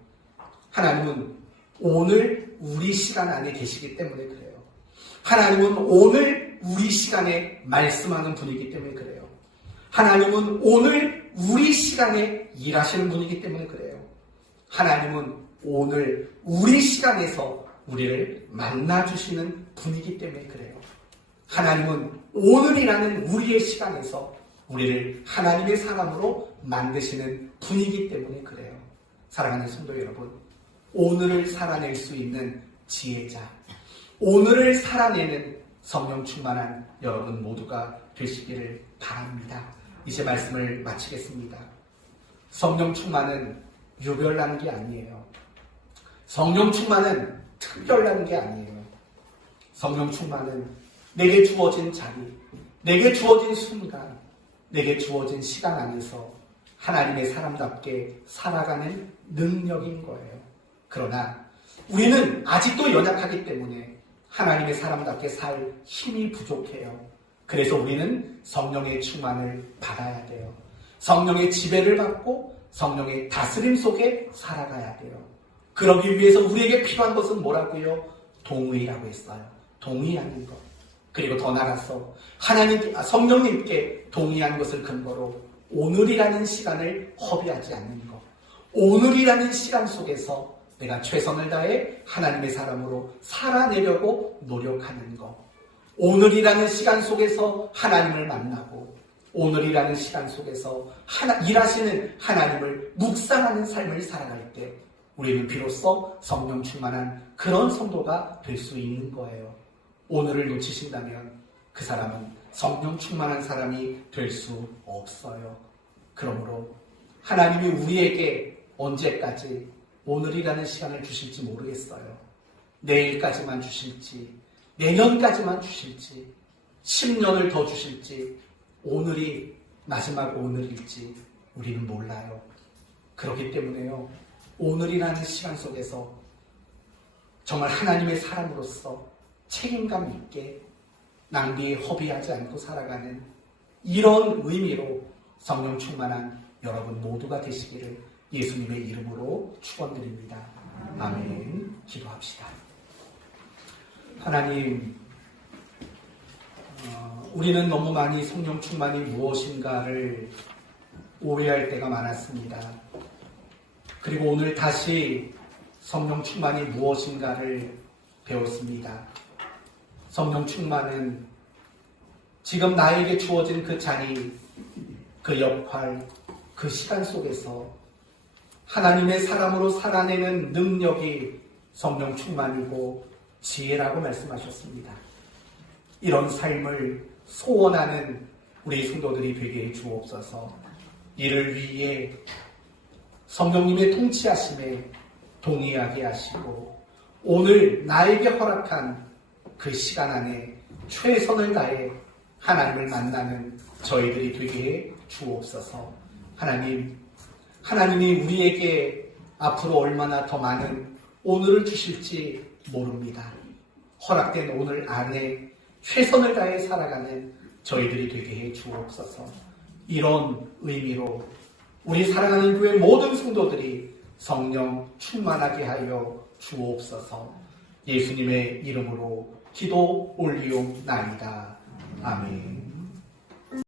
하나님은 오늘 우리 시간 안에 계시기 때문에 그래요. 하나님은 오늘 오늘 우리 시간에 말씀하는 분이기 때문에 그래요. 하나님은 오늘 우리 시간에 일하시는 분이기 때문에 그래요. 하나님은 오늘 우리 시간에서 우리를 만나주시는 분이기 때문에 그래요. 하나님은 오늘이라는 우리의 시간에서 우리를 하나님의 사람으로 만드시는 분이기 때문에 그래요. 사랑하는 성도 여러분, 오늘을 살아낼 수 있는 지혜자, 오늘을 살아내는 성령 충만한 여러분 모두가 되시기를 바랍니다. 이제 말씀을 마치겠습니다. 성령 충만은 유별난 게 아니에요. 성령 충만은 특별한 게 아니에요. 성령 충만은 내게 주어진 자리, 내게 주어진 순간, 내게 주어진 시간 안에서 하나님의 사람답게 살아가는 능력인 거예요. 그러나 우리는 아직도 연약하기 때문에 하나님의 사람답게 살 힘이 부족해요. 그래서 우리는 성령의 충만을 받아야 돼요. 성령의 지배를 받고 성령의 다스림 속에 살아가야 돼요. 그러기 위해서 우리에게 필요한 것은 뭐라고요? 동의라고 했어요. 동의하는 것. 그리고 더 나아가서 성령님께 동의한 것을 근거로 오늘이라는 시간을 허비하지 않는 것. 오늘이라는 시간 속에서 내가 최선을 다해 하나님의 사람으로 살아내려고 노력하는 것. 오늘이라는 시간 속에서 하나님을 만나고 오늘이라는 시간 속에서 일하시는 하나님을 묵상하는 삶을 살아갈 때 우리는 비로소 성령 충만한 그런 성도가 될 수 있는 거예요. 오늘을 놓치신다면 그 사람은 성령 충만한 사람이 될 수 없어요. 그러므로 하나님이 우리에게 언제까지 오늘이라는 시간을 주실지 모르겠어요. 내일까지만 주실지, 내년까지만 주실지, 10년을 더 주실지, 오늘이 마지막 오늘일지 우리는 몰라요. 그렇기 때문에요. 오늘이라는 시간 속에서 정말 하나님의 사람으로서 책임감 있게 낭비에 허비하지 않고 살아가는 이런 의미로 성령 충만한 여러분 모두가 되시기를 예수님의 이름으로 축원드립니다. 아멘. 기도합시다. 하나님, 우리는 너무 많이 성령 충만이 무엇인가를 오해할 때가 많았습니다. 그리고 오늘 다시 성령 충만이 무엇인가를 배웠습니다. 성령 충만은 지금 나에게 주어진 그 자리, 그 역할, 그 시간 속에서 하나님의 사람으로 살아내는 능력이 성령 충만이고 지혜라고 말씀하셨습니다. 이런 삶을 소원하는 우리 성도들이 되게 해 주옵소서. 이를 위해 성령님의 통치하심에 동의하게 하시고 오늘 나에게 허락한 그 시간 안에 최선을 다해 하나님을 만나는 저희들이 되게 해 주옵소서. 하나님이 우리에게 앞으로 얼마나 더 많은 오늘을 주실지 모릅니다. 허락된 오늘 안에 최선을 다해 살아가는 저희들이 되게 해 주옵소서. 이런 의미로 우리 사랑하는 교회 모든 성도들이 성령 충만하게 하여 주옵소서. 예수님의 이름으로 기도 올리옵나이다. 아멘.